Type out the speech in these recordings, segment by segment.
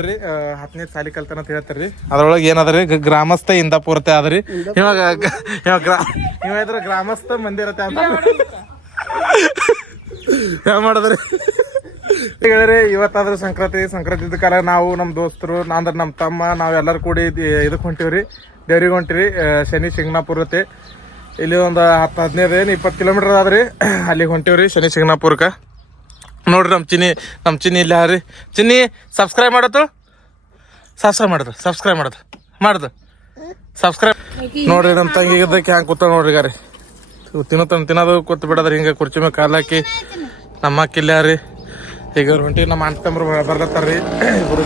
10ನೇ ಸಾಲಿ ಕಲ್ತಾನ ಅಂತ ಹೇಳ್ತಾರ್ರಿ. ಅದ್ರೊಳಗೆ ಏನದ್ರಿ ಗ್ರಾಮಸ್ಥ ಇಂದಾಪುರತೆ ಆದ್ರಿ. ಇವಾಗ ಗ್ರಾಮಸ್ಥ ಮಂದಿರತೆ ಅಂತ ಯಾವ ಮಾಡದ್ರಿ ಹೇಳ್ರಿ. ಇವತ್ತಾದ್ರೂ ಸಂಕ್ರಾಂತಿ ಕಾಲ ನಾವು ನಮ್ಮ ದೋಸ್ತರು ಅಂದ್ರೆ ನಮ್ಮ ತಮ್ಮ ನಾವೆಲ್ಲರೂ ಕೂಡಿ ಇದಕ್ಕೆ ಹೊಂಟಿವ್ರಿ, ದೇವ್ರಿಗೆ ಹೊಂಟಿರಿ. ಶನಿ ಶಿಂಗ್ನಾಪುರತೆ ಇಲ್ಲಿ ಒಂದು 10-15-20 ಕಿಲೋಮೀಟರ್ ಆದ್ರಿ. ಅಲ್ಲಿಗೆ ಹೊಂಟಿವ್ರಿ ಶನಿ ಶಿಂಗ್ನಾಪುರಕ್ಕೆ. ನೋಡ್ರಿ ನಮ್ಮ ಚಿನ್ನಿ ಇಲ್ಲಿ ಹಾರಿ. ಚಿನ್ನಿ ಸಬ್ಸ್ಕ್ರೈಬ್ ಮಾಡೋದು ನೋಡ್ರಿ. ನಮ್ಮ ತಂಗಿ ಇದಕ್ಕೆ ಹ್ಯಾಂಗೆ ಕೂತ ನೋಡ್ರಿ ಗಾರಿ ತಿನ್ನೋದು ಕೂತ್ ಬಿಡದ್ರಿ. ಹಿಂಗೆ ಕುರ್ಚಿ ಮೇಲೆ ಕಾಲು ಹಾಕಿ ನಮ್ಮ ಅಕ್ಕಿಲ್ಲ ರೀ. ಈಗ ಹೊಂಟಿ ನಮ್ಮ ಅಣ್ಣ ತಮ್ಮರು ಬರ್ಲತ್ತಾರ್ರಿ. ಇಬ್ರು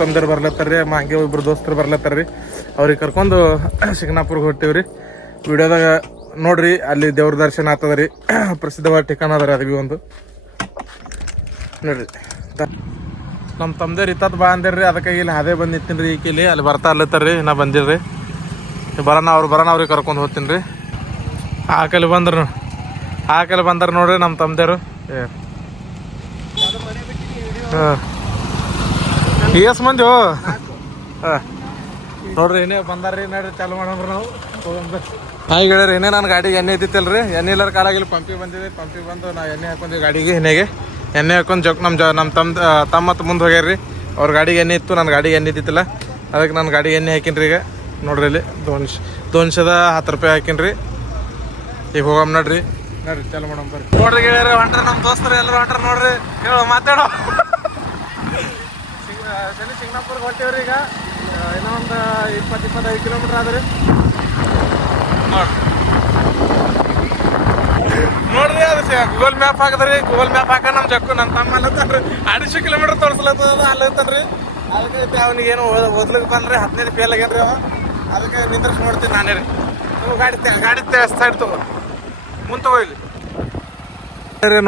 ತಮ್ಮದವ್ರು ಬರ್ಲತ್ತಾರ್ರಿ. ಹಂಗೆ ಇಬ್ರು ದೋಸ್ತರು ಬರ್ಲತ್ತಾರ್ರಿ. ಅವ್ರಿಗೆ ಕರ್ಕೊಂಡು ಶಿಂಗ್ನಾಪುರ್ಗೆ ಹೊಂಟಿವ್ರಿ. ವಿಡಿಯೋದಾಗ ನೋಡ್ರಿ, ಅಲ್ಲಿ ದೇವ್ರ ದರ್ಶನ ಆಗ್ತದ್ರಿ. ಪ್ರಸಿದ್ಧವಾದ ಠಿಕಾಣ ಅದ ರೀ. ಅದು ಒಂದು ನೋಡ್ರಿ. ನಮ್ಮ ತಮ್ಮದೇವ್ರು ಇತ್ತದ ಬಾ ಅಂದಿರ್ರಿ. ಅದಕ್ಕೆ ಇಲ್ಲಿ ಅದೇ ಬಂದು ನಿಂತೀನಿ ರೀ. ಈಕಿಲ್ಲಿ ಅಲ್ಲಿ ಬರ್ತಾ ಅಲ್ಲತ್ತಾರ್ರಿ. ನಾ ಬಂದಿರ್ರಿ. ಬರೋಣ ಅವ್ರಿಗೆ ಕರ್ಕೊಂಡು ಹೋಗ್ತೀನಿ ರೀ. ಆ ಕೈಲಿ ಬಂದ್ರ ನೋಡ್ರಿ ನಮ್ಮ ತಮ್ಮದೇವ್ರು. ಎಸ್ ಮಂದಿ ನೋಡ್ರಿ ಏನೇ ಬಂದಾರ್ರಿ. ನೋಡ್ರಿ ಚಾಲು ಮಾಡೋಣ್ರಿ ನಾವು. ಹಾಗೆ ಹೇಳ್ರಿ, ಏನೇ ನನ್ನ ಗಾಡಿಗೆ ಎಣ್ಣೆ ಇದ್ದಿತ್ತಲ್ರಿ. ಎಣ್ಣೆ ಇಲ್ಲಾರ ಕಾಲಾಗಿಲ್ಲ. ಪಂಪಿಗೆ ಬಂದು ನಾವು ಎಣ್ಣೆ ಹಾಕೊಂಡ್ವಿ ಗಾಡಿಗೆ. ಎಣ್ಣೆ ಹಾಕೊಂಡು ನಮ್ಮ ತಮ್ಮ ಮುಂದೆ ಹೋಗ್ಯಾರ್ರಿ. ಅವ್ರ ಗಾಡಿಗೆ ಎಣ್ಣೆ ಇತ್ತು, ನನ್ನ ಗಾಡಿಗೆ ಎಣ್ಣೆ ಇದ್ದಿತ್ತಿಲ್ಲ. ಅದಕ್ಕೆ ನನ್ನ ಗಾಡಿಗೆ ಎಣ್ಣೆ ಹಾಕಿನ್ರಿ. ಈಗ ನೋಡ್ರಿ ಇಲ್ಲಿ 210 ರೂಪಾಯಿ ಹಾಕಿನ್ರಿ. ಈಗ ಹೋಗಮ್ ನೋಡ್ರಿ ಚಾಲು ಮಾಡೋಣ ಬರ್ರಿ. ನೋಡ್ರಿ ಗೆಳೆಯರ ಹೊಂಟ್ರಿ ನಮ್ಮ ದೋಸ್ತರು ಎಲ್ಲರೂ ಹೊಂಟ್ರಿ. ನೋಡ್ರಿ ಮಾತಾಡೋ ಶನಿ ಶಿಂಗ್ನಾಪುರ್ಗೆ ಹೊಂಟೇವ್ರಿ. ಈಗ ಇನ್ನೂ ಒಂದು 20-25 ಕಿಲೋಮೀಟರ್ ಆದ್ರಿ. ನೋಡ್ರಿ ಅದು ಗೂಗಲ್ ಮ್ಯಾಪ್ ಹಾಕದ್ರಿ. ಗೂಗಲ್ ಮ್ಯಾಪ್ ಹಾಕ ನಮ್ಮ ತಮ್ಮ ಅಲ್ಲತ್ತನ್ರಿ 250 ಕಿಲೋಮೀಟರ್ ತೋರಿಸ್ಲತ್ತದ ಅಲ್ಲತ್ತನ್ರಿ. ಅದಕ್ಕೆ ಅವ್ನಿಗೆ ಏನು ಓದ್ಲಿಕ್ಕೆ ಬಂದ್ರಿ 15 ಫೇಲ್ ಆಗ್ಯಾನ್ರಿ ಅವ. ಅದಕ್ಕೆ ನಿಂದ್ರಿಸಿ ನೋಡ್ತೀನಿ ನಾನೇ ರೀ. ನೀವು ಗಾಡಿ ಸೈಡ್ ತಗೋ, ಮುಂದೆ ತಗೋ ಇಲ್ಲಿ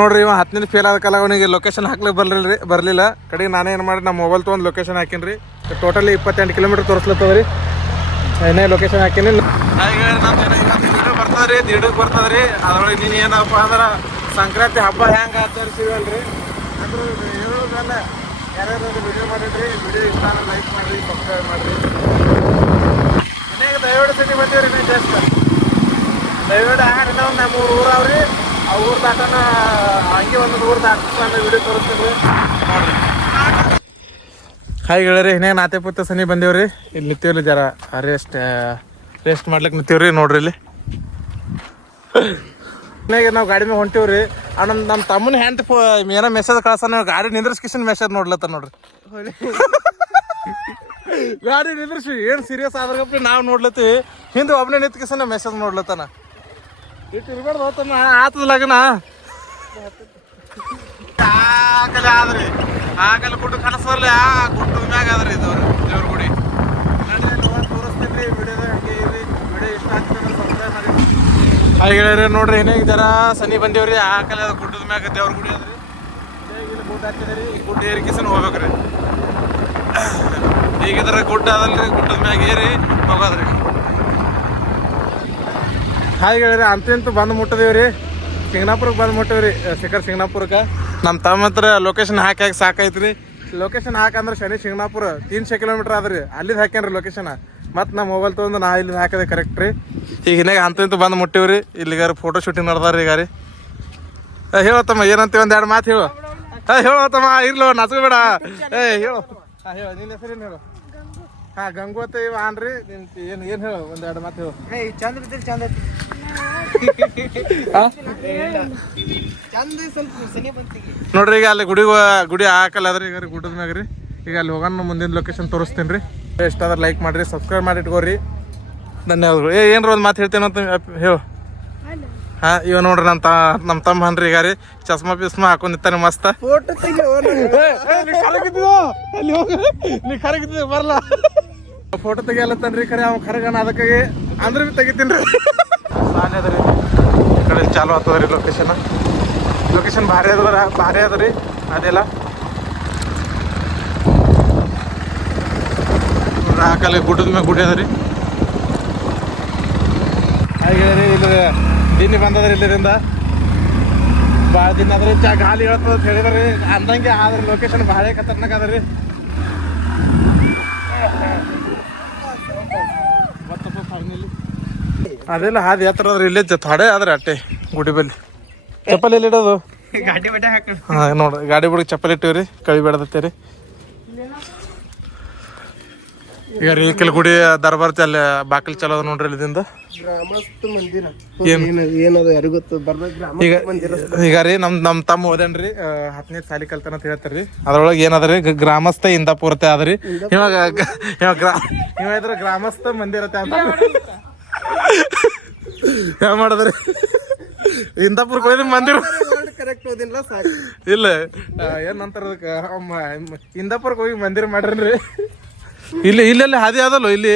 ನೋಡ್ರಿ. ಇವ 15 ಫೇಲ್ ಆದ ಕಾಲ ಅವನಿಗೆ ಲೊಕೇಶನ್ ಹಾಕ್ಲಿಕ್ಕೆ ಬರಲಿಲ್ಲ. ಕಡೆಗೆ ನಾನೇ ಏನು ಮಾಡಿ ನಮ್ಮ ಮೊಬೈಲ್ ತೊಗೊಂಡು ಲೊಕೇಶನ್ ಹಾಕಿನ್ರಿ. ಟೋಟಲಿ 28 ಕಿಲೋಮೀಟರ್ ತೋರಿಸ್ಲತ್ತದ್ರಿ. ಏನೇ ಲೊಕೇಶನ್ ಹಾಕಿನಿ. ಬರ್ತದ್ರಿ ದಿಡಕ್ಕೆ ಬರ್ತದ್ರಿ. ಅದ್ರೊಳಗೆ ನೀನು ಏನಪ್ಪ ಅಂದ್ರೆ ಸಂಕ್ರಾಂತಿ ಹಬ್ಬ ಹೆಂಗೆ ಆಚರಿಸಿವಲ್ರಿ ಅಂದ್ರೆ ಹೇಳೋದಲ್ಲ. ಯಾರ್ಯಾರು ವಿಡಿಯೋ ಮಾಡಿದ್ರಿ, ವಿಡಿಯೋ ಇಷ್ಟ ಲೈಕ್ ಮಾಡಿರಿ, ಸಬ್ಸ್ಕ್ರೈಬ್ ಮಾಡಿರಿ. ಅನೇಕ ದಯವಿಟ್ಟು ಸತಿ ಬಂದೀವ್ರಿ. ನೀವು ಜಾಸ್ತಿ ದಯವಿಟ್ಟು ಇನ್ನೂ ಒಂದು 3 ಊರು ಅವ್ರಿ. ಆ ಊರು ದಾಟನ ಹಂಗೆ ಒಂದು ಊರು ದಾಟಿಸ್ಕೊಂಡು ವಿಡಿಯೋ ತೋರಿಸ್ತೀವಿ ನೋಡ್ರಿ. ಹಾಗೆ ಹೇಳ್ರಿ, ಇನ್ನೇನು ನಾತೆ ಸನಿ ಬಂದೇವ್ರಿ. ಇಲ್ಲಿ ನಿಂತೀವ್ರಿ, ಜರ ರೆಸ್ಟ್ ಮಾಡ್ಲಿಕ್ಕೆ ನಿಂತೀವ್ರಿ. ನೋಡ್ರಿ ಇಲ್ಲಿ ನಾವು ಗಾಡಿ ಮೇಲೆ ಹೊಂಟಿವ್ರಿ. ನಮ್ಮ ತಮ್ಮನ ಹ್ಯಾಂಡ್ ಏನೋ ಮೆಸೇಜ್ ಕಳ್ಸಾನ. ಗಾಡಿ ನಿಂದ್ರಿಸ್ಕಿಶನ್ ಮೆಸೇಜ್ ನೋಡ್ಲತ್ತ ನೋಡ್ರಿ. ಗಾಡಿ ನಿಂದ್ರಿಸಿ ಏನು ಸೀರಿಯಸ್ ಆದ್ರಗಪ್ಪ ನಾವು ನೋಡ್ಲತ್ತೀವಿ. ಹಿಂದೆ ಒಬ್ಬನೇ ನಿಂತ್ಕಿಸನ ಮೆಸೇಜ್ ನೋಡ್ಲತ್ತಾನ. ಇಟ್ಟು ಇರ್ಬಾರ್ದು ಹೋತಾನ ಆತದ ಲಗ್ನ ಆಕಲೆ ಆದ್ರಿ. ಆಕಲೆ ಗುಡ್ಡ ಕನಸಲ್ಲ, ಗುಡ್ಡದ ಮ್ಯಾಗ ಆದ್ರಿ ಇದು ದೇವ್ರ ಗುಡಿ. ತೋರಿಸ್ತೀನಿ ರೀ ವಿಡಿಯೋದಾಗ. ಹಂಗೆ ಇರಿ. ವಿಡಿಯೋ ಇಷ್ಟ ಆಗ್ತದೆ ಸಬ್ಸ್ಕ್ರೈಬ್ ಮಾಡಿ. ಹಾಗೆ ಹೇಳಿರಿ ನೋಡ್ರಿ. ಏನೇ ಜರ ಸನಿ ಬಂದೇವ್ರಿ. ಆ ಕಲೆ ಅದು ಗುಡ್ಡದ ಮ್ಯಾಗ ದೇವ್ರ ಗುಡಿ ಅದ್ರಿ. ಇಲ್ಲಿ ಗುಡ್ಡ ಹಾಕಿದ್ರಿ. ಈ ಗುಡ್ಡ ಏರಿಕೆಸನ್ ಹೋಗ್ಬೇಕ್ರಿ. ಈಗಿದ್ರ ಗುಡ್ಡ ಅದಲ್ರಿ, ಗುಡ್ಡದ ಮ್ಯಾಗ ಏರಿ ಹೋಗೋದ್ರಿ. ಹಾಗೆ ಹೇಳಿರಿ, ಅಂತೂ ಬಂದು ಮುಟ್ಟದೇವ್ರಿ. ಶಿಂಗ್ನಾಪುರಕ್ಕೆ ಬಂದು ಮುಟ್ಟೇವ್ರಿ. ಶಿಂಗ್ನಾಪುರಕ್ಕೆ ನಮ್ಮ ತಮ್ಮ ಹತ್ರ ಲೊಕೇಶನ್ ಹಾಕಿ ಸಾಕೈತ್ರಿ. ಲೊಕೇಶನ್ ಹಾಕಂದ್ರೆ ಶನಿ ಶಿಂಗ್ನಾಪುರ 300 ಕಿಲೋಮೀಟರ್ ಆದ್ರಿ. ಅಲ್ಲಿದ್ದು ಹಾಕ್ಯಾನ್ರಿ ಲೊಕೇಶನ್. ಮತ್ತು ನಮ್ಮ ಮೊಬೈಲ್ ತೊಗೊಂಡು ನಾ ಇಲ್ಲಿ ಹಾಕಿದೆ ಕರೆಕ್ಟ್ ರೀ. ಈಗ ಹಿನ್ನಾಗ ಅಂತೂ ಬಂದು ಮುಟ್ಟಿವ್ರಿ. ಇಲ್ಲಿಗಾರ ಫೋಟೋ ಶೂಟಿಂಗ್ ನಡೆದಾರ ಈಗ ರೀ. ಹೇಳತ್ತಮ್ಮ ಏನಂತೀವಿ, ಒಂದು 2 ಮಾತು ಹೇಳು. ಹೇಳತ್ತಮ್ಮ ಇರ್ಲೋ ನಾಚಬೇಡ. ಹೇಳು. ಹೇಳು ನಿನ್ನ ಹೆಸರೇನು ಹೇಳು. ಗಂಗೋತ ಇವ ಅನ್ರಿ. ಏನು ಹೇಳು, ಒಂದು 2 ಮಾತು ಹೇಳು. ಚಂದ ಚಂದ ನೋಡ್ರಿ. ಈಗ ಅಲ್ಲಿ ಗುಡಿ ಹಾಕಲ್ಲ ಅದ್ರಿ. ಈಗ ಗುಡ್ಡದ ಮ್ಯಾಗ ರೀ. ಈಗ ಅಲ್ಲಿ ಹೋಗೋಣ. ಮುಂದಿನ ಲೊಕೇಶನ್ ತೋರಿಸ್ತೀನಿ ರೀ. ಎಷ್ಟಾದ್ರೆ ಲೈಕ್ ಮಾಡಿರಿ, ಸಬ್ಸ್ಕ್ರೈಬ್ ಮಾಡಿ ಇಟ್ಕೋರಿ. ಧನ್ಯವಾದಗಳು. ಏನ್ರ ಒಂದು ಮಾತು ಹೇಳ್ತೇನಂತ ಹೇಳು. ಇವ ನೋಡ್ರಿ ನಮ್ಮ ತಮ್ಮ ಅನ್ರಿ. ಈಗ ರೀ ಚಸ್ಮಾ ಪಿಸ್ಮಾ ಹಾಕೊಂಡಿರ್ತಾನೆ ಮಸ್ತ್. ಫೋಟೋ ಕರಗಿದ್ದ ಬರಲ್ಲ. ಫೋಟೋ ತೆಗಿಯಲ್ಲತ್ತನ್ರಿ. ಖರೆ ಅವ್ ಕರಗಣ ಅದಕ್ಕಾಗಿ ಅಂದ್ರೆ ಭೀ ತೆಗಿತೀನಿ ರೀ. ನಾನೇ ಅದ ರೀ. ಈ ಕಡೆ ಚಾಲು ಆಗ್ತದ ರೀ ಲೊಕೇಶನ್ ಭಾರಿ ಅದ ರೀ. ಅದೆಲ್ಲ ಹಾಕಲ್ಲ ಗುಡ್ಡದ ಮ್ಯಾಗ ಗುಡಿ ಅದ ರೀ. ಹಾಗೆ ರೀ ಇಲ್ಲಿ ದಿನ ಬಂದದ್ರಿ. ಇಲ್ಲಿಂದ ಭಾಳ ದಿನ ಅದ್ರಿ. ಗಾಳಿ ಹೇಳ್ತದ ಅಂತ ಹೇಳಿದ್ರಿ. ಅಂದಂಗೆ ಆದ್ರೆ ಲೊಕೇಶನ್ ಭಾಳ ಖತರ್ನಾಕ್ ಅದ ರೀ. ಅದೆಲ್ಲ ಹಾದಿ ಯಾತ್ರ ಆದ್ರೆ ಇಲ್ಲೇ ಥೊಡೆ ಆದ್ರೆ ಅಟ್ಟೆ ಗುಡಿ ಬಲ್ಲಿ ಚಪ್ಪಲ್ ಎಲ್ಲಿ ಇಡೋದು ಗಾಡಿ ಬಟ್ಟೆ ಹಾಕ ಹಾಂ ನೋಡ್ರಿ ಗಾಡಿ ಬಿಡಕ್ಕೆ ಚಪ್ಪಲ್ ಇಟ್ಟಿವ್ರಿ ಕಳಿ ಬೇಡದತ್ತೇರಿ ಈಗ ರೀ ಕೆಲ ಗುಡಿ ದರ್ಬಾರ್ ಅಲ್ಲಿ ಬಾಕಲ್ ಚಲೋ ನೋಡ್ರಿ ಇಲ್ಲಿಂದ ಈಗ ಈಗ ರೀ ನಮ್ ತಮ್ಮ ಓದೇನ್ರಿ 10ನೇ ಸಾಲಿ ಕಲ್ತಾನ ಅಂತ ಹೇಳ್ತಾರ್ರಿ ಅದ್ರೊಳಗೆ ಏನದ್ರಿ ಗ್ರಾಮಸ್ಥ ಇಂದಾಪುರತೆ ಆದ್ರಿ ಇವಾಗ ಇದ್ರ ಗ್ರಾಮಸ್ಥ ಮಂದಿರತೆ ಅಂತ ಯಾವ ಮಾಡದ್ರಿ ಇಂದಾಪುರಕ್ಕೆ ಹೋಯ್ರಿ ಮಂದಿರ ಕರೆಕ್ಟ್ ಓದಿಲ್ಲ ಸಾಕು ಇಲ್ಲ ಏನಂತಾರ ಇಂದಾಪುರಕ್ಕೆ ಹೋಗಿ ಮಂದಿರ ಮಾಡ್ರಿ ಇಲ್ಲಿ ಇಲ್ಲೆಲ್ಲ ಹಾದಿ ಅದಲ್ಲ ಇಲ್ಲಿ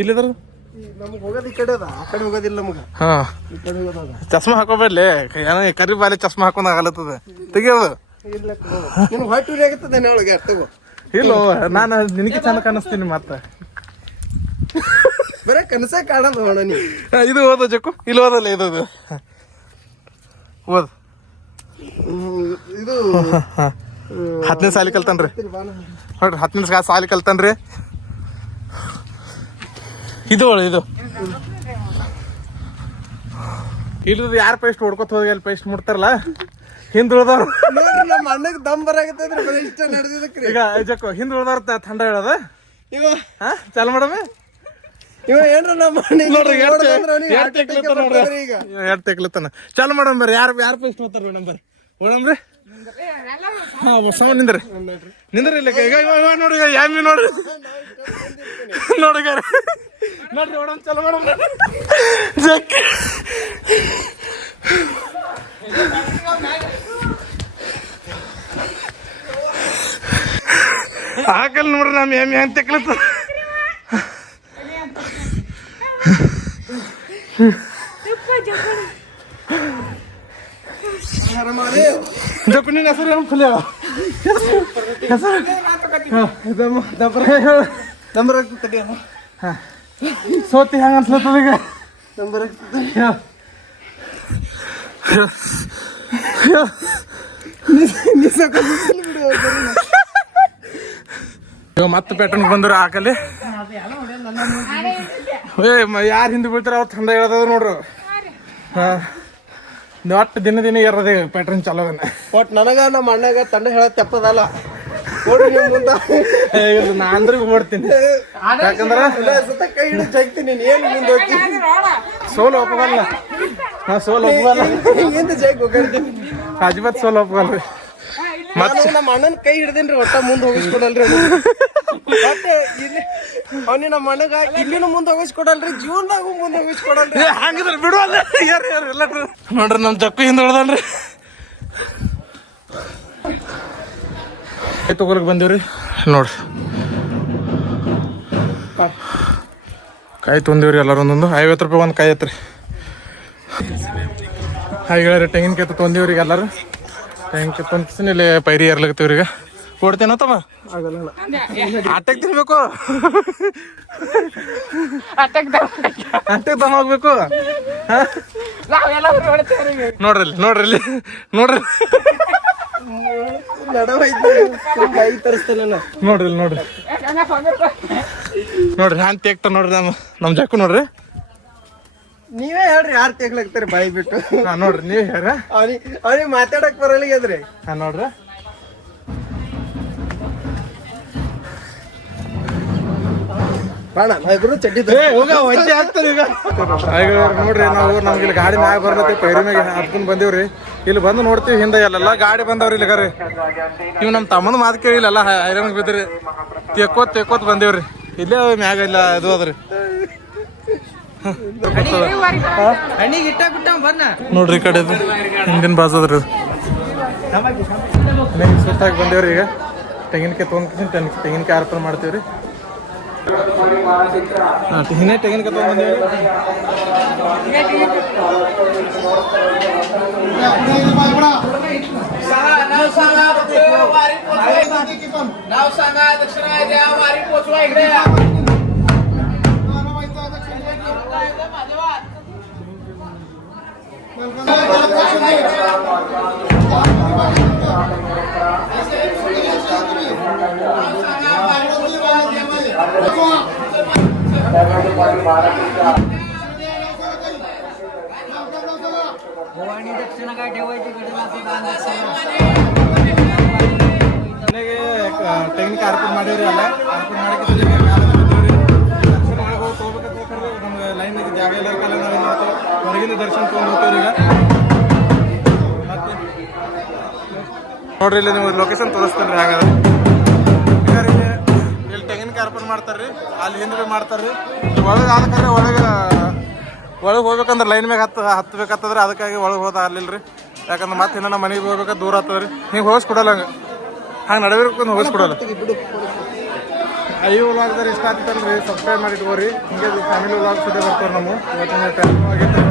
ಇಲ್ಲಿದ್ರ ನಮ್ಗೆ ಹೋಗೋದು ಈ ಕಡೆ ಅದ ಆ ಕಡೆ ಹೋಗೋದಿಲ್ಲ ನಮ್ಗೆ ಹಾ ಈ ಕಡೆ ಹೋಗೋದ ಚಸ್ಮಾ ಹಾಕೋಬೇಡ್ಲಿ ಏನೋ ಕರಿ ಬಾಲಿ ಚಸ್ಮಾ ಹಾಕೊಂಡ್ ಆಗಲತ್ತದ ತೆಗಿಯೋದು ನಿಮ್ಗೆ ಹೊಟ್ಟೆ ಆಗತ್ತದೆ ಒಳಗೆ ತಗೋ ಇಲ್ಲೋ ನಾನು ನಿನಗೆ ಚಂದ ಕಾಣಿಸ್ತೀನಿ ಮತ್ತೆ ಬರೇ ಕನಸೇ ಕಾಣಲ್ಲ ನೋಡ ನೀ ಇದು ಓದೋ ಜಕ್ಕು ಇಲ್ಲಿ ಓದಲ್ಲ ಇದು ಓದ್ ಇದು 10ನೇ ಸಾಲಿ ಕಲ್ತಾನ್ರಿ ನೋಡ್ರಿ 10ನೇ ಸಾಲಿ ಕಲ್ತಾನ್ರಿ ಇದು ಇಲ್ಲದ ಯಾರು ಪೇಸ್ಟ್ ಹೊಡ್ಕೊತ ಹೋಗಿ ಅಲ್ಲಿ ಪೇಸ್ಟ್ ಮುಡ್ತಾರಲ್ಲ ಹಿಂದುಳಿದವ್ರು ನೋಡ್ರಿ ನಮ್ಮ ಅಣ್ಣಗೆ ದಮ್ ಬರಾಕತ್ತೈತ್ರಿ ಬರೀ ಇಷ್ಟ ನಡೆದಿದ್ದಕ್ರಿ ಈಗ ಜಕ್ಕು ಹಿಂದುಳಿದವ್ರ ಥಂಡ ಹೇಳೋದು ಇವ ಚಾಲು ಮಾಡಮ್ಮೆ ಇವ ಏನ್ರ ನಮ್ಮ ಅಣ್ಣಿಗೆ ನೋಡ್ರಿ ಈಗ ಎರಡು ತೆಕ್ಲತ್ತಾನ ಚಾಲು ಮಾಡಮ್ ಬರ್ರಿ ಯಾರು ಪೇಸ್ಟ್ ಹೋಗ್ತಾರ ನಂಬರ್ ಓಡಮ್ರಿ ಹಾ ಸೌಂಡ್ ನಿಂದ್ರಿ ಇಲ್ಲ ಈಗ ನೋಡ್ರಿ ಯಾಮಿ ನೋಡ್ರಿ ನೋಡ್ರಿ ಓಡಮ್ ಚಾಲು ಮಾಡಮ್ ಹಾಕಲ್ ನೋಡ್ರಿ ನಮ್ಮ ಯಾಮಿ ಹೆಂಗ್ ತೆಕ್ಲತ್ತ ಜಪ್ಪು ನಿನ್ನ ಹೆಸರು ಏನು ಫುಲ್ ನಂಬರ್ ಆಗ್ತದೆ ಸೋತಿ ಹೆಂಗ ಅನ್ಸ್ಲತ್ತದ ಈಗ ನಂಬರ್ ಆಗ್ತದೆ ಇವಾಗ ಮತ್ತೆ ಪ್ಯಾಟರ್ನ್ ಬಂದ್ರು ಹಾಕಲ್ಲಿ ಯಾರು ಹಿಂದೆ ಬೀಳ್ತಾರ ಅವ್ರು ತಂಡ ಹೇಳದ ನೋಡ್ರು ಒಟ್ಟು ದಿನ ಇರೋದೇ ಪ್ಯಾಟರ್ನ್ ಚಲೋ ಒಟ್ ನನಗ ನಮ್ಮ ಅಣ್ಣಗ ತಂಡ ಹೇಳಕ್ ತಪ್ಪದಲ್ಲ ನೋಡ್ರಿ ನೀವು ಮುಂದ ನಾ ಅಂದ್ರೆ ಓಡ್ತೀನಿ ಯಾಕಂದ್ರ ಕೈ ಹಿಡಿದು ಜಗ್ತೀನಿ ಏನು ಮುಂದೆ ಹೋಗ್ತೀನಿ ಸೋಲು ಒಪ್ಪಗಲ್ಲ ನಾ ಸೋಲು ಒಪ್ಪಗಲ್ಲ ಏನು ಜಗ್ ಹೋಗ್ತೀನಿ ಅಜ್ಬತ್ ಸೋಲು ಒಪ್ಪಗಲ್ರಿ ಮತ್ತೆ ನಮ್ಮ ಅಣ್ಣನ ಕೈ ಹಿಡ್ದೇನ್ರಿ ಒಟ್ಟ ಮುಂದೆ ಹೋಗಿಸ್ಕೊಡಲ್ರಿ ಅವನಿ ನಮ್ಮ ಅಣ್ಣಗ ಇಲ್ಲಿನೂ ಮುಂದೆ ಹೋಗಿಸ್ಕೊಡಲ್ರಿ ಜೀವನದಾಗೂ ಮುಂದೆ ಹೋಗಿಸ್ಕೊಡಲ್ರಿ ಹಂಗಿದ್ರೆ ಬಿಡುವಲ್ಲ ಎಲ್ಲ ನೋಡ್ರಿ ನಮ್ ಜಪ್ಪಿ ಹಿಂದೆ ಹೊಡ್ದನ್ರಿ ಕಾಯಿ ತಗೋರಕ್ ಬಂದಿವ್ರಿ ನೋಡ್ರಿ ಕಾಯಿ ತೊಂದಿವ್ರಿ ಎಲ್ಲಾರು ಒಂದೊಂದು 50 ರೂಪಾಯಿ ಒಂದು ಕಾಯಿ ಐತ್ರಿ ಹಾಗೆ ತೆಂಗಿನಕಾಯಿ ತೊಂದಿವ್ರಿ ಎಲ್ಲಾರು ತೆಂಗಿನಕಾಯಿ ತೊಂದ್ಕಿಸಿನ ಇಲ್ಲಿ ಪೈರಿ ಏರ್ಲಾಗತ್ತೀವ್ರಿ ಈಗ ಕೊಡ್ತೇನೋ ತಮ್ಮ ಆಗಲ್ಲ ಆಟಕ್ಕೆ ತಿನ್ಬೇಕು ಆಟಕ್ಕೆ ದಮ್ ಆಗ್ಬೇಕು ನೋಡ್ರಿ ಕೈ ತರಿಸ್ತೇನೆ ನೋಡ್ರಿ ಹ್ಯಾಂಡ್ ತೆಗ್ತ ನೋಡ್ರಿ ನಮ್ ಜಕ್ಕು ನೋಡ್ರಿ ನೀವೇ ಹೇಳ್ರಿ ಯಾರು ತೆಗ್ಲಾಕ್ತಾರ ಬಾಯಿ ಬಿಟ್ಟು ನೋಡ್ರಿ ನೀವ್ ಹೇಳ್ರ ಅವನಿಗೆ ಮಾತಾಡಕ್ ಬರಲಿಗದ್ರಿ ನೋಡ್ರಿ ಬಾಣ ಇಬ್ರು ಚಡ್ಡಿ ಆಗ್ತಾರೆ ಈಗ ನೋಡ್ರಿ ನಾವು ನಮ್ಗೆ ಇಲ್ಲಿ ಗಾಡಿ ಮ್ಯಾಗ ಬರ್ಲತ್ತಿ ಪೈರಿ ಮ್ಯಾಗ ಹತ್ಕೊಂಡ್ ಬಂದಿವ್ರಿ ಇಲ್ಲಿ ಬಂದು ನೋಡ್ತೀವಿ ಹಿಂದೆ ಎಲ್ಲೆಲ್ಲ ಗಾಡಿ ಬಂದವ್ರಿ ಇಲ್ಲಿಗಾರಿ ಇವ್ ನಮ್ ತಮ್ಮನ ಮಾತು ಕೇಳಿ ಇಲ್ಲೆಲ್ಲ ಹೈರಾಣ ಬಿದ್ರಿ ತೆಕ್ಕೋತ್ ಬಂದೇವ್ರಿ ಇಲ್ಲೇ ಮ್ಯಾಗ ಇಲ್ಲ ಇದು ಅದ್ರಿ ನೋಡ್ರಿ ಈ ಕಡೆ ಹಿಂದಿನ ಬಾಜು ಅದ್ರಿ ಸುತ್ತಾಗಿ ಬಂದೇವ್ರಿ ಈಗ ತೆಂಗಿನಕಾಯಿ ತೊಗೊಂಡ್ಕಿಸಿ ತೆಂಗಿನಕಾಯಿ ಅರ್ಪಣೆ ಮಾಡ್ತೀವ್ರಿ ಹಿಂದೆ ತೆಂಗಿನಕಾಯಿ ತೊಗೊಂಡ್ಬಂದೇವ್ರಿ नाव सांगा दक्षिणा द्या वारी पोचवा इकडे ತೆಂಗಿನ ಕಾರ್ಪುಟ್ ಮಾಡೀವ್ರಿ ಅಲ್ಲ ಕಾರ್ಪುಟ್ ಮಾಡಕ್ಕೆ ನಮ್ಗೆ ಲೈನ್ ಜಾಗ ಇಲ್ಲ ಕಾಲ ನಾವೇನು ಹೊರಗಿನ ದರ್ಶನ ತೊಗೊಂಡು ಹೋಗ್ತೀವಿ ಈಗ ಮತ್ತೆ ನೋಡ್ರಿ ಇಲ್ಲಿ ನೀವು ಲೊಕೇಶನ್ ತೋರಿಸ್ತೇನೆ ರೀ ಹಾಗಾದ್ರೆ ಇಲ್ಲಿ ತೆಂಗಿನ ಕಾರ್ಪುಟ್ ಮಾಡ್ತಾರ್ರಿ ಅಲ್ಲಿ ಹಿಂದೆ ಮಾಡ್ತಾರ್ರಿ ಒಳಗೆ ಆದಕ್ಕಾದ್ರೆ ಒಳಗೆ ಹೋಗ್ಬೇಕಂದ್ರೆ ಲೈನ್ ಮ್ಯಾಗ ಹತ್ತಬೇಕಾಗ್ತದ್ರಿ ಅದಕ್ಕಾಗಿ ಒಳಗೆ ಹೋದ ಆಗ್ಲಿಲ್ಲ ಯಾಕಂದ್ರೆ ಮತ್ತೆ ಇನ್ನೂ ನಮ್ಮ ಮನೆಗೆ ಹೋಗ್ಬೇಕಾದ್ರೆ ದೂರ ಆಗ್ತದ್ರಿ ನೀವು ಹೋಗಿಸ್ಕೊಡಲ್ಲ ಹಂಗೆ ನಡವಿರ್ಕೊಂಡು ಹೋಗಿಸ್ಕೊಡಲ್ಲ ಈ ವ್ಲಾಗ್ದಾರ ಇಷ್ಟ ಆಗ್ತಲ್ರಿ ಸಬ್ಸ್ಕ್ರೈಬ್ ಮಾಡಿ ಇಟ್ಕೋರಿ ಹಿಂಗೆ ಫ್ಯಾಮಿಲಿ ವ್ಲಾಗ್ ಸುದ್ದಿ ಬರ್ತಾರೆ ನಮ್ಮ ಇವತ್ತಿನ ಟೈಮ್ ಆಗೈತೆ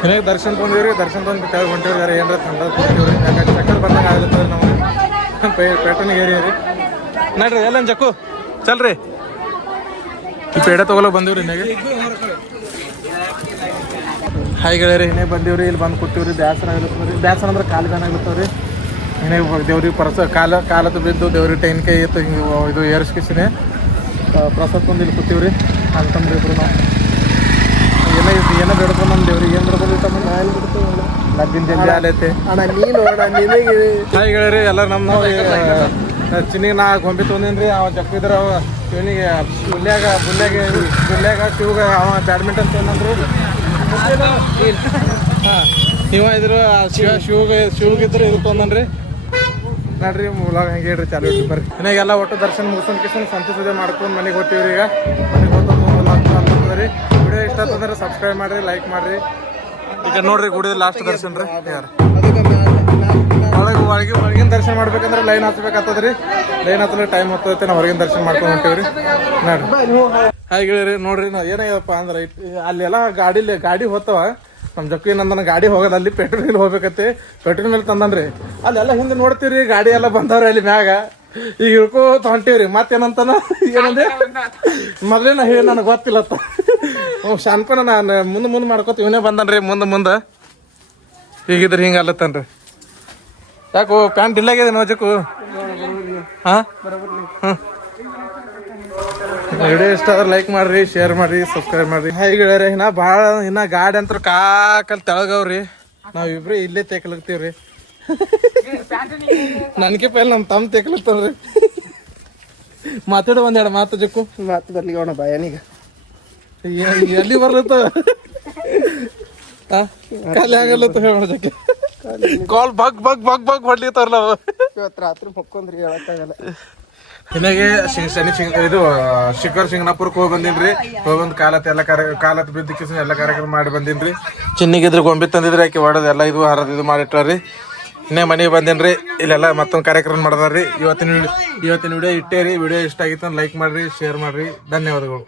ಮನೆಗೆ ದರ್ಶನ ತೊಗೊಂಡಿವ್ರಿ ದರ್ಶನ ತೊಗೊಂಡು ಕೆಳಗೆ ಹೊಂಟಿವ್ರಿ ಏನಾರ ತಂಡ ಕೊಡ್ತೀವ್ರಿ ಯಾಕಂದ್ರೆ ಚಕ್ಕರ್ ಬಂದಂಗೆ ಆಗ್ಲತ್ತದ ನಮಗೆ ಪೇಟನಿಗೆ ಏರಿ ರೀ ನೋಡ್ರಿ ಎಲ್ಲ ಜಕ್ಕು ಚಲ್ರಿ ಈ ಪೇಡ ತಗೊಳಕ್ ಬಂದಿವ್ರಿ ಇನ್ನೇಗೆ ಹಾಯ್ ಗೆಳೆಯರಿ ಇನ್ನೇ ಬಂದಿವ್ರಿ ಇಲ್ಲಿ ಬಂದು ಕೂತೀವ್ರಿ ಬ್ಯಾಸರ ಆಗ್ಲತ್ತದ್ರಿ ಬ್ಯಾಸರ ಅಂದ್ರೆ ಕಾಲು ಬ್ಯಾನ್ ಆಗ್ಲತ್ತವ್ರಿ ಇನ್ನೇ ದೇವ್ರಿಗೆ ಕಾಲತ್ತು ಬಿದ್ದು ದೇವ್ರಿಗೆ ತೆಂಗಿನಕಾಯಿ ಇತ್ತು ಹಿಂಗೆ ಇದು ಏರಿಸ್ಕಿಸಿನೇ ಪ್ರಸಾದ ತಂದು ಇಲ್ಲಿ ಕೂತೀವ್ರಿ ಅಂತಂದ್ರೆ ಇಬ್ರು ನಾವು ಏನೋ ಬೇಡ್ಕೊಂಡು ನಮ್ಮ ದೇವ್ರಿಗೆ ಏನು ಬೇಡ್ಕೊಂಡು ಲಗ್ಗಿನ ಜಲ್ದಿ ಆಲೈತೆ ಹಾಯ್ ಗೆಳೆಯರಿ ಎಲ್ಲ ನಮ್ಮ ಚಿನ್ನಿಗೆ ನಾ ಗೊಂಬೆ ತೊಗೊಂಡೇನ್ರಿ ಅವ ಜಪ್ಪಿದ್ರ ಅವ ಇವನಿಗೆ ಬುಲ್ಯಾಗ ಶಿವ್ಗೆ ಅವ ಬ್ಯಾಡ್ಮಿಂಟನ್ ತೊಗೊಂಡ್ರು ಹಾಂ ಇವ ಇದ್ರು ಶಿವ್ಗಿದ್ರು ಇದು ತೊಗೊಂಡ್ರಿ ನೋಡ್ರಿ ಮುಲಾಗ ಹೆಂಗೆ ಹೇಳ್ರಿ ಚಾಲು ಇಟ್ಟು ಬರ್ರಿ ಮನೆಗೆಲ್ಲ ಒಟ್ಟು ದರ್ಶನ ಮುಗಿಸ್ಕೊಂಡು ಕಿಸ್ಕೊಂಡು ಸಂತೋಷ ಮಾಡ್ಕೊಂಡು ಮನೆಗೆ ಹೋಗ್ತೀವ್ರಿ ಈಗ ಮನೆಗೆ ಹೋಗ್ತದೆ ರೀ ವಿಡಿಯೋ ಇಷ್ಟ ಅಂತಂದ್ರೆ ಸಬ್ಸ್ಕ್ರೈಬ್ ಮಾಡಿರಿ ಲೈಕ್ ಮಾಡಿರಿ ಈಗ ನೋಡ್ರಿ ಗುಡಿ ಲಾಸ್ಟ್ ದರ್ಶನ ರೀ ಯಾರು ಒಳಗಿನ ದರ್ಶನ ಮಾಡ್ಬೇಕಂದ್ರೆ ಲೈನ್ ಹಚ್ಬೇಕಾಗ್ತದ್ರಿ ಲೈನ್ ಹತ್ತಲಿ ಟೈಮ್ ಹತ್ತೈತೆ ನಾವು ಹೊರಗಿನ ದರ್ಶನ ಮಾಡ್ಕೊಂಡು ಹೊಂಟೇವ್ರಿ ನೋಡ್ರಿ ಹಾಗೆ ಹೇಳಿರಿ ನೋಡ್ರಿ ನಾವು ಏನಾಗ್ಯದಪ್ಪ ಅಂದ್ರೆ ಅಲ್ಲೆಲ್ಲ ಗಾಡಿ ಹೋಗ್ತಾವ ನಮ್ಮ ಜಕ್ಕಿ ನಂದನ ಗಾಡಿ ಹೋಗೋದು ಅಲ್ಲಿ ಪೆಟ್ರೋಲ್ ಮೇಲೆ ಹೋಗ್ಬೇಕತ್ತೆ ಪೆಟ್ರೋಲ್ ಮೇಲೆ ತಂದನ್ರಿ ಅಲ್ಲೆಲ್ಲ ಹಿಂದೆ ನೋಡ್ತೀವ್ರಿ ಗಾಡಿ ಎಲ್ಲ ಬಂದವ್ರಿ ಅಲ್ಲಿ ಮ್ಯಾಗ ಈಗ ಇಳ್ಕೋತ ಹೊಂಟೇವ್ರಿ ಮತ್ತೇನಂತಾನ ಏನಂದ್ರೆ ಮೊದಲೇನ ಹೇಳಿ ನನಗೆ ಗೊತ್ತಿಲ್ಲತ್ತ ಶಾನ್ಪನ ನಾನು ಮುಂದೆ ಮಾಡ್ಕೋತ ಇವನೇ ಬಂದನ್ರಿ ಮುಂದೆ ಈಗಿದ್ರೆ ಹಿಂಗೆ ಅಲ್ಲತ್ತನ್ರಿ ಯಾಕೋ ಪ್ಯಾಂಟ್ ಇಲ್ಲಾಗಿದೆ ನೋಜಕ್ಕೂ ಹಾಂ ವಿಡಿಯೋ ಇಷ್ಟ ಆದ್ರೆ ಲೈಕ್ ಮಾಡ್ರಿ ಶೇರ್ ಮಾಡ್ರಿ ಸಬ್ಸ್ಕ್ರೈಬ್ ಮಾಡ್ರಿ ಹೇಗಿಳ್ರಿ ಇನ್ನ ಗಾಡಿ ಅಂತ ಕಾಕಲ್ ತೆಳಗವ್ರಿ ನಾವಿಬ್ರು ಇಲ್ಲೇ ತೆಕ್ಲಕ್ತೀವ್ರಿ ನನ್ಗೆ ಪೈಲ್ ನಮ್ಮ ತಮ್ಮ ತೆಕ್ಲತ್ತವ್ರಿ ಮಾತಾಡೋ ಒಂದೆರಡು ಮಾತು ಜಕ್ಕು ಮಾತು ಬರ್ಲಿಕ್ಕೆ ಅವನ ಭಯನೀಗ ಎಲ್ಲಿ ಬರ್ಲತ್ತ ಖಾಲಿ ಆಗಲ್ಲತ್ತ ಹೇಳೋಣ ಜಕ್ಕೆ ಕಾಲ್ ಬಗ್ ಹೊಡ್ಲಿತ್ತಾರಲ್ಲ ಇವತ್ತು ರಾತ್ರಿ ಹೊಕ್ಕೊಂಡ್ರಿ ಹೇಳಕ್ಕಾಗಲ್ಲ ಇನ್ನೇಗೆ ಇದು ಶಿಖರ್ ಶಿಂಗನಾಪುರಕ್ಕೆ ಹೋಗಿ ಬಂದಿನ್ರಿ ಹೋಗಿ ಬಂದು ಕಾಲತ್ ಬಿದ್ದಕ್ಕೆ ಎಲ್ಲ ಕಾರ್ಯಕ್ರಮ ಮಾಡಿ ಬಂದಿನ್ರಿ ಚಿನ್ನಿಗಿದ್ರು ಗೊಂಬೆ ತಂದಿದ್ರಿ ಆಕೆ ಹೊಡೆದು ಎಲ್ಲ ಇದು ಹರದು ಇದು ಮಾಡಿಟ್ಟಾರ್ರಿ ಇನ್ನೇ ಮನೆಗೆ ಬಂದೇನ್ರಿ ಇಲ್ಲೆಲ್ಲ ಮತ್ತೊಂದು ಕಾರ್ಯಕ್ರಮ ಮಾಡಿದಾರ್ರಿ ಇವತ್ತಿನ ವಿಡಿಯೋ ಇಟ್ಟೇರಿ ವಿಡಿಯೋ ಇಷ್ಟ ಆಗಿತ್ತು ಲೈಕ್ ಮಾಡ್ರಿ ಶೇರ್ ಮಾಡ್ರಿ ಧನ್ಯವಾದಗಳು.